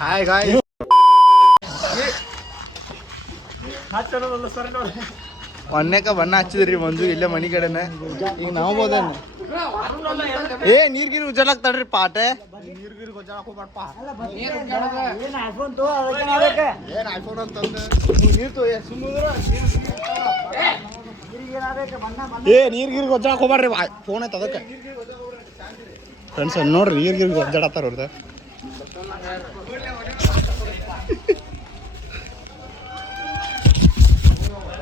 hi ಗಾಯ್ ಮೊನ್ನೆಕ ಬಣ್ಣ ಹಚ್ಚಿದ್ರಿ ಮಂಜು ಇಲ್ಲೇ ಮನಿ ಕಡೆನೆ ಈಗ ನಾವು ಹೋದನ್ ಏ ನೀರ್ಗಿರಿ ಉಜ್ಜಲಾಕ್ ತಡ್ರಿ ಪಾಟೆ ನೀರ್ಗಿರಿ ಉಜ್ಜಲಾಕ್ ಹೋಗ್ಬಾರ್ದಪ್ಪ ಏನ್ ಐಫೋನ್ ಅಂತಂದ ನೀರ್ ತೋ ಏ ನೀರ್ಗಿರಿ ಉಜ್ಜಲಾಕ್ ಹೋಗ್ಬಾರ್ರಿ ಫೋನ್ ಐತೆ ಅದಕ್ಕೆ ಫ್ರೆಂಡ್ಸ್ ನೋಡ್ರಿ ನೀರ್ಗಿರಿ ಉಜ್ಜಾಡತ್ತಾರ ಅವ್ರದ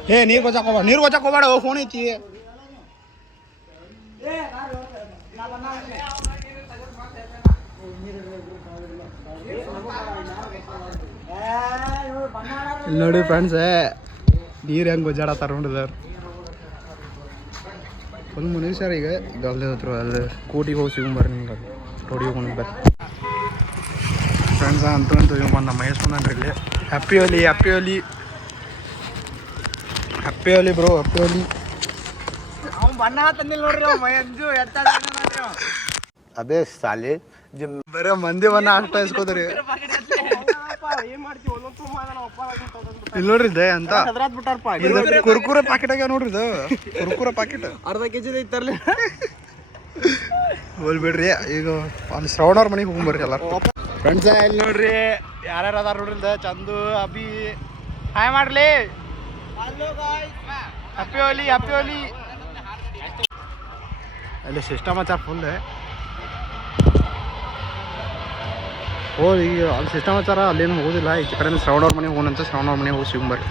ಏ ನೀರು ಗೊತ್ತಾಕ ಹೋಗ್ಬೇಡ ಫೋನ್ ಐತಿ ನೋಡಿ ಫ್ರೆಂಡ್ಸ್ ನೀರು ಹೆಂಗೆ ಗೊಜ್ಜಾಡತ್ತಾರ ನೋಡಿದಾರ ಒಂದು ಮನುಷ್ಯರ ಈಗ ಗಲ್ದೆ ಹತ್ರ ಅಲ್ಲಿ ಕೋಟಿಗೆ ಹೋಗಿ ಸಿಗೊಂಬರ್ರಿ ನಿಮ್ಗೆ ರೋಡಿಗೆ ಹೋಗಿ ಬರ್ರಿ ಫ್ರೆಂಡ್ಸ್ ಅಂತೂ ನಮ್ಮ ಮಹೇಶ್ ಬಂದನ್ರಿ ಇಲ್ಲಿ ಹ್ಯಾಪಿ ಹೋಲಿ ಬ್ರೋ ಹ್ಯಾಪಿ ಹೋಲಿ ಅವ್ನು ಬಣ್ಣ ತಂದಿಲ್ಲ ನೋಡ್ರಿ ಮಂಜು ಅದೇ ಸಾಲಿ ಬರೀ ಮಂದಿ ಬಣ್ಣ ಅಷ್ಟ ಇಸ್ಕೋದ್ರಿ ಇಲ್ಲಿ ನೋಡ್ರಿ ಇದೆ ಅಂತ ಕುರ್ಕುರೆ ಪ್ಯಾಕೆಟ್ ಆಗ್ಯಾವ ನೋಡ್ರಿ ಇದು ಕುರ್ಕುರೆ ಪ್ಯಾಕೆಟ್ ಅರ್ಧ ಕೆಜಿ ಐತರ್ಲಿ ಹೋಲ್ ಬಿಡ್ರಿ ಈಗ ಅಲ್ಲಿ ಶ್ರವಣವ್ರ ಮನೆಗೆ ಹೋಗ್ಬರ್ರಿ ಎಲ್ಲ ಫ್ರೆಂಡ್ಸ್ ಇಲ್ಲಿ ನೋಡ್ರಿ ಯಾರ್ಯಾರು ಅದಾರ ನೋಡ್ರಿ ಚಂದು ಅಭಿ ಹಾಯ್ ಮಾಡ್ಲಿ ಹ್ಯಾಪಿ ಹೋಲಿ ಅಲ್ಲಿ ಸಿಸ್ಟಮ್ ಹಚ್ಚಾರ ಫುಲ್ ಈಗ ಅಲ್ಲಿ ಸಿಸ್ಟಮ್ ಹಚ್ಚಾರ ಅಲ್ಲೇನು ಹೋಗೋದಿಲ್ಲ ಈ ಕಡೆ ಶ್ರವಣವ್ರ ಮನೆಗೆ ಹೋಗೋಣಂತ ಶ್ರವಣವ್ರ ಮನೆಗೆ ಹೋಗಿ ಸಿಗೊಂಬರ್ರಿ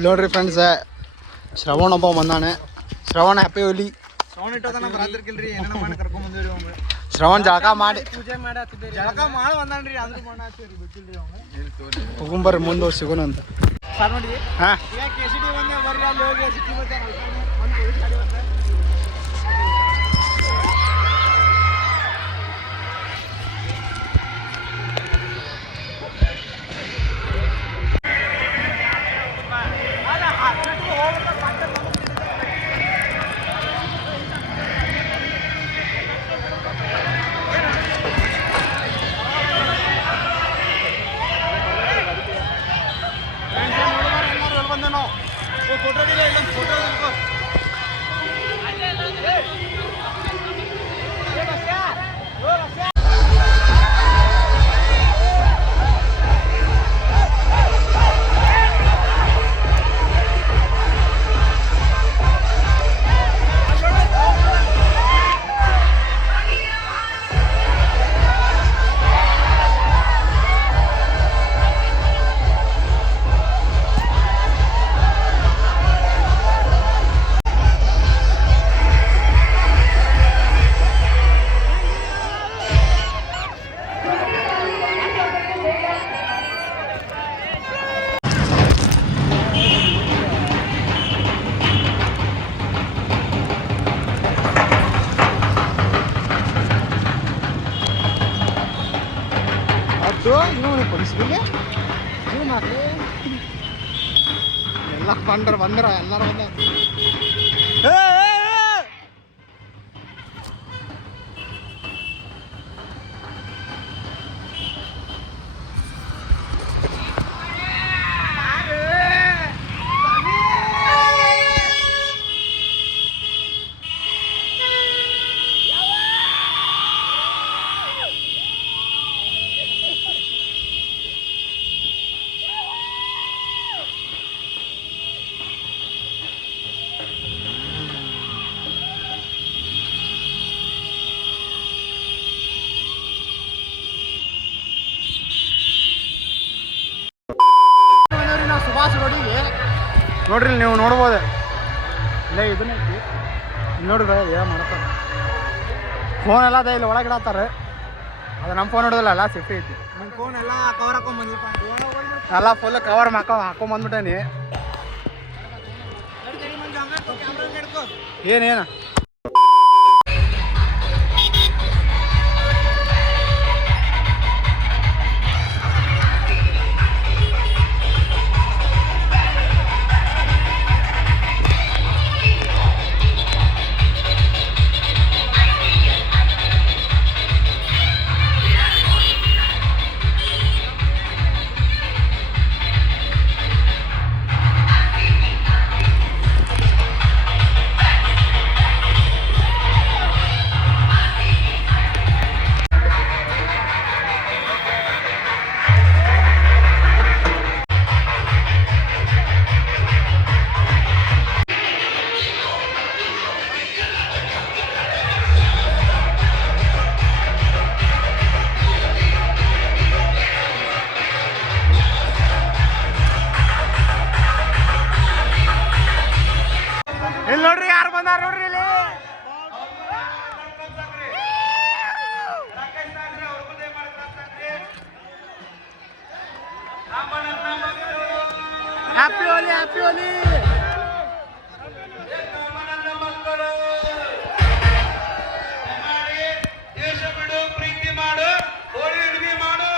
ನೋಡ್ರಿ ಫ್ರೆಂಡ್ಸ್ ಶ್ರವಣ ಒಬ್ಬ ಬಂದಾನೆ ಶ್ರವಣ ಹ್ಯಾಪಿ ಹೋಲಿ ಶ್ರವಣ್ ಜಳಕ ಮಾಡಿ ಹೋಗ್ಬರ್ರಿ ಮುಂದೆ ಸಿಗೋಣ ಅಂತ ಹಾಂ ಎಲ್ಲ ಬಂದ್ರ ಎಲ್ಲರೂ ಬಂದ ನೋಡ್ರಿ ನೀವು ನೋಡ್ಬೋದು ಇಲ್ಲೇ ಇದನ್ನ ಐತಿ ನೋಡ್ರಿ ಏನು ಮಾಡ್ತಾರೆ ಫೋನ್ ಎಲ್ಲ ಅದ ಇಲ್ಲಿ ಒಳಗೆ ಇಡತ್ತಾರೆ ಅದು ನಮ್ಮ ಫೋನ್ ಹಿಡಿದಿಲ್ಲ ಎಲ್ಲ ಸೇಫ್ಟಿ ಐತಿ ನಿಮ್ಮ ಫೋನ್ ಎಲ್ಲ ಕವರ್ ಹಾಕೊಂಡ್ ಎಲ್ಲ ಫುಲ್ ಕವರ್ ಹಾಕೊಂಬಂದ್ಬಿಟ್ಟೇನಿ ಏನೇನು ಇಲ್ಲಿ ನೋಡ್ರಿ ಯಾರು ಬಂದಾರ ನೋಡ್ರಿ ಇಲ್ಲಿ ಹ್ಯಾಪಿ ಹೋಲಿ ಹ್ಯಾಪಿ ಹೋಲಿ ದೇಶ ಬಿಡು ಪ್ರೀತಿ ಮಾಡು ಹೋಳಿ ಹುಡುಗಿ ಮಾಡು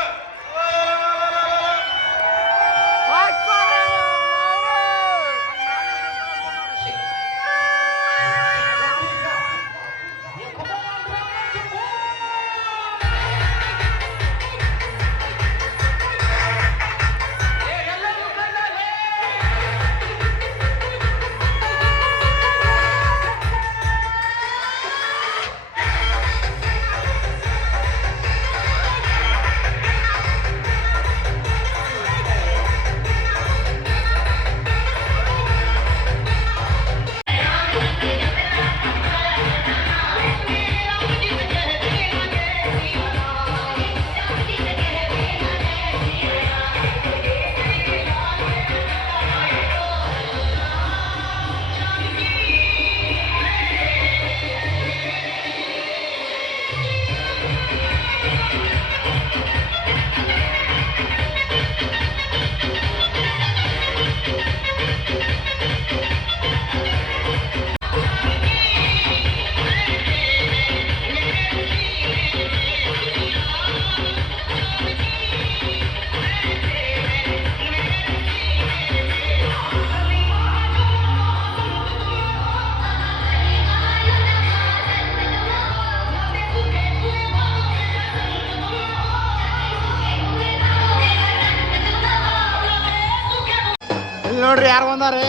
ಇಲ್ಲಿ ನೋಡ್ರಿ ಯಾರು ಬಂದಾರೆ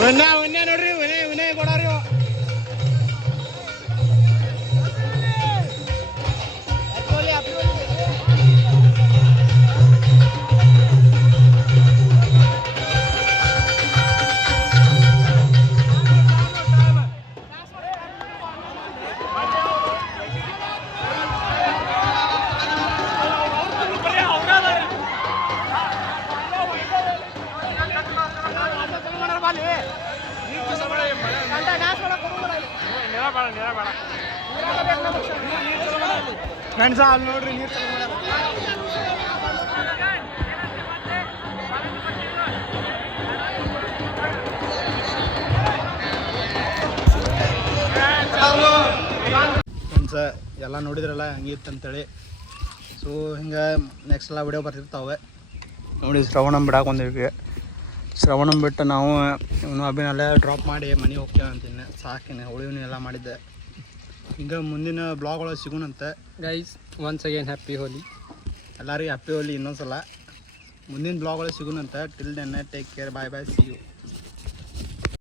ಉನ್ನೆ ನೋಡ್ರಿ ವಿನಯ್ ಕೊಡಾರಿ ಫ್ರೆಂಡ್ಸ್ ಅಲ್ಲಿ ನೋಡ್ರಿ ನೀರು ಫ್ರೆಂಡ್ಸ್ ಎಲ್ಲ ನೋಡಿದ್ರಲ್ಲ ಹಂಗಿತ್ತು ಅಂತೇಳಿ ಸೊ ಹಿಂಗೆ ನೆಕ್ಸ್ಟ್ ಎಲ್ಲ ವಿಡಿಯೋ ಬರ್ತಿರ್ತಾವೆ ನೋಡಿ ಶ್ರವಣಂ ಬಿಡಕ್ಕೆ ಬಂದಿವಿ ಶ್ರವಣಂ ಬಿಟ್ಟು ನಾವು ಇವನು ಅಭಿನಲ್ಲೇ ಡ್ರಾಪ್ ಮಾಡಿ ಮನೆಗೆ ಹೋಗ್ತೇವೆ ಅಂತೀನಿ ಸಾಕಿನ ಉಳಿವನು ಎಲ್ಲ ಮಾಡಿದ್ದೆ ಹಿಂಗೆ ಮುಂದಿನ ಬ್ಲಾಗ್ ಒಳಗೆ ಸಿಗೋಣಂತೆ guys once again happy Holi ಎಲ್ಲರಿಗೂ ಹ್ಯಾಪಿ ಹೋಲಿ ಇನ್ನೊಂದ್ಸಲ ಮುಂದಿನ ಬ್ಲಾಗ್ ಒಳಗೆ ಸಿಗೋಣಂತೆ till then take care bye bye see you